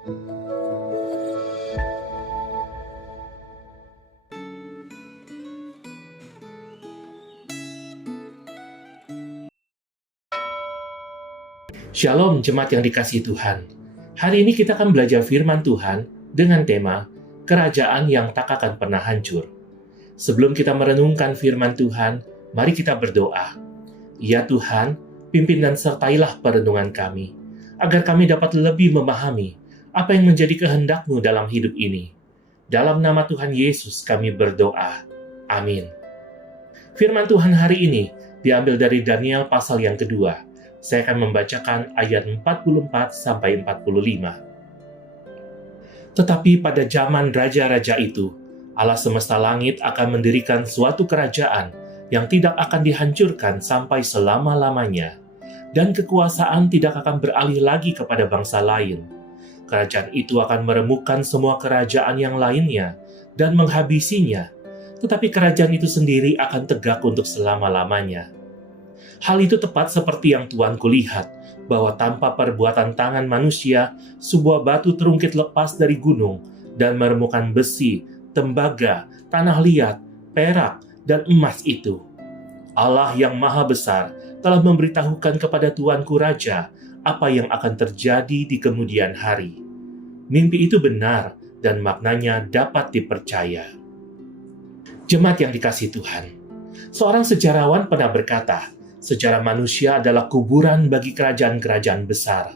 Shalom jemaat yang dikasihi Tuhan. Hari ini kita akan belajar firman Tuhan dengan tema Kerajaan yang tak akan pernah hancur. Sebelum kita merenungkan firman Tuhan, mari kita berdoa. Ya Tuhan, pimpin dan sertailah perenungan kami, agar kami dapat lebih memahami apa yang menjadi kehendak-Mu dalam hidup ini. Dalam nama Tuhan Yesus kami berdoa. Amin. Firman Tuhan hari ini diambil dari Daniel pasal yang kedua. Saya akan membacakan ayat 44-45. Tetapi pada zaman raja-raja itu, Allah semesta langit akan mendirikan suatu kerajaan yang tidak akan dihancurkan sampai selama-lamanya, dan kekuasaan tidak akan beralih lagi kepada bangsa lain. Kerajaan itu akan meremukkan semua kerajaan yang lainnya dan menghabisinya, tetapi kerajaan itu sendiri akan tegak untuk selama-lamanya. Hal itu tepat seperti yang Tuanku lihat, bahwa tanpa perbuatan tangan manusia, sebuah batu terungkit lepas dari gunung dan meremukkan besi, tembaga, tanah liat, perak, dan emas itu. Allah yang Maha Besar telah memberitahukan kepada Tuanku Raja apa yang akan terjadi di kemudian hari. Mimpi itu benar dan maknanya dapat dipercaya. Jemaat yang dikasihi Tuhan, seorang sejarawan pernah berkata, sejarah manusia adalah kuburan bagi kerajaan-kerajaan besar.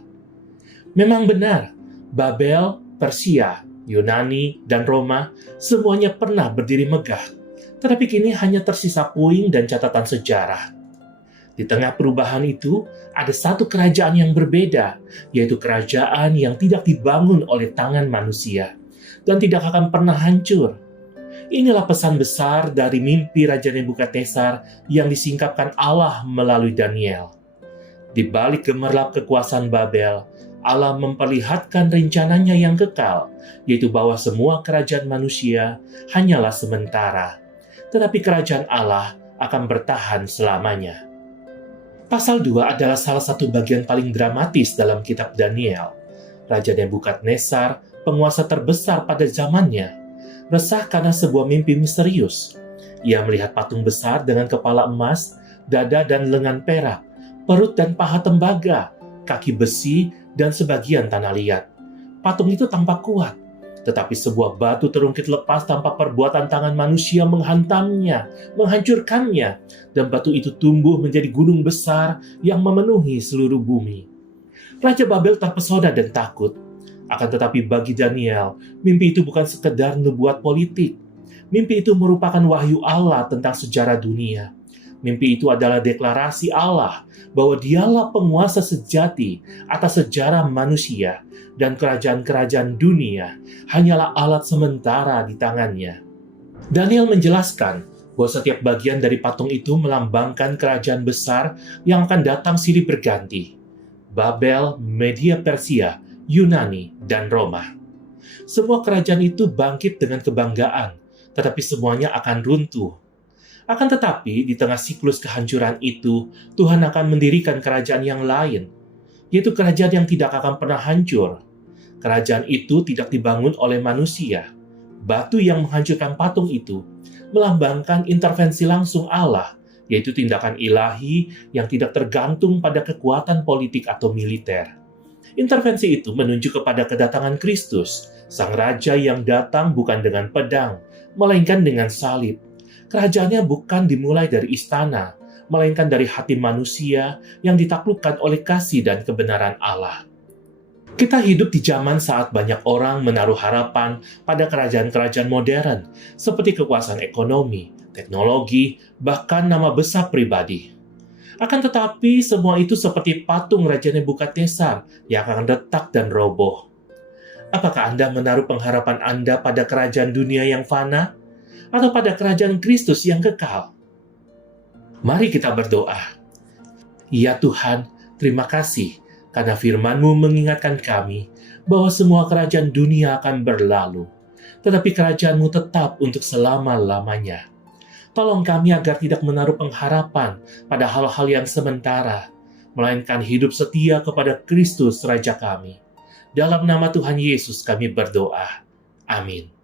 Memang benar, Babel, Persia, Yunani, dan Roma semuanya pernah berdiri megah, tetapi kini hanya tersisa puing dan catatan sejarah. Di tengah perubahan itu, ada satu kerajaan yang berbeda, yaitu kerajaan yang tidak dibangun oleh tangan manusia dan tidak akan pernah hancur. Inilah pesan besar dari mimpi Raja Nebukadnezar yang disingkapkan Allah melalui Daniel. Di balik gemerlap kekuasaan Babel, Allah memperlihatkan rencananya yang kekal, yaitu bahwa semua kerajaan manusia hanyalah sementara, tetapi kerajaan Allah akan bertahan selamanya. Pasal 2 adalah salah satu bagian paling dramatis dalam kitab Daniel. Raja Nebukadnezar, penguasa terbesar pada zamannya, resah karena sebuah mimpi misterius. Ia melihat patung besar dengan kepala emas, dada dan lengan perak, perut dan paha tembaga, kaki besi, dan sebagian tanah liat. Patung itu tampak kuat, tetapi sebuah batu terungkit lepas tanpa perbuatan tangan manusia menghantamnya, menghancurkannya, dan batu itu tumbuh menjadi gunung besar yang memenuhi seluruh bumi. Raja Babel terpesona dan takut. Akan tetapi bagi Daniel, mimpi itu bukan sekedar nubuat politik. Mimpi itu merupakan wahyu Allah tentang sejarah dunia. Mimpi itu adalah deklarasi Allah bahwa Dialah penguasa sejati atas sejarah manusia dan kerajaan-kerajaan dunia hanyalah alat sementara di tangannya. Daniel menjelaskan bahwa setiap bagian dari patung itu melambangkan kerajaan besar yang akan datang silih berganti. Babel, Media Persia, Yunani, dan Roma. Semua kerajaan itu bangkit dengan kebanggaan, tetapi semuanya akan runtuh. Akan tetapi, di tengah siklus kehancuran itu, Tuhan akan mendirikan kerajaan yang lain, yaitu kerajaan yang tidak akan pernah hancur. Kerajaan itu tidak dibangun oleh manusia. Batu yang menghancurkan patung itu melambangkan intervensi langsung Allah, yaitu tindakan ilahi yang tidak tergantung pada kekuatan politik atau militer. Intervensi itu menunjuk kepada kedatangan Kristus, Sang Raja yang datang bukan dengan pedang, melainkan dengan salib. Kerajaannya bukan dimulai dari istana, melainkan dari hati manusia yang ditaklukkan oleh kasih dan kebenaran Allah. Kita hidup di zaman saat banyak orang menaruh harapan pada kerajaan-kerajaan modern, seperti kekuasaan ekonomi, teknologi, bahkan nama besar pribadi. Akan tetapi, semua itu seperti patung Raja Nebukadnezar yang akan retak dan roboh. Apakah Anda menaruh pengharapan Anda pada kerajaan dunia yang fana, atau pada kerajaan Kristus yang kekal? Mari kita berdoa. Ya Tuhan, terima kasih karena firman-Mu mengingatkan kami bahwa semua kerajaan dunia akan berlalu, tetapi kerajaan-Mu tetap untuk selama-lamanya. Tolong kami agar tidak menaruh pengharapan pada hal-hal yang sementara, melainkan hidup setia kepada Kristus Raja kami. Dalam nama Tuhan Yesus kami berdoa. Amin.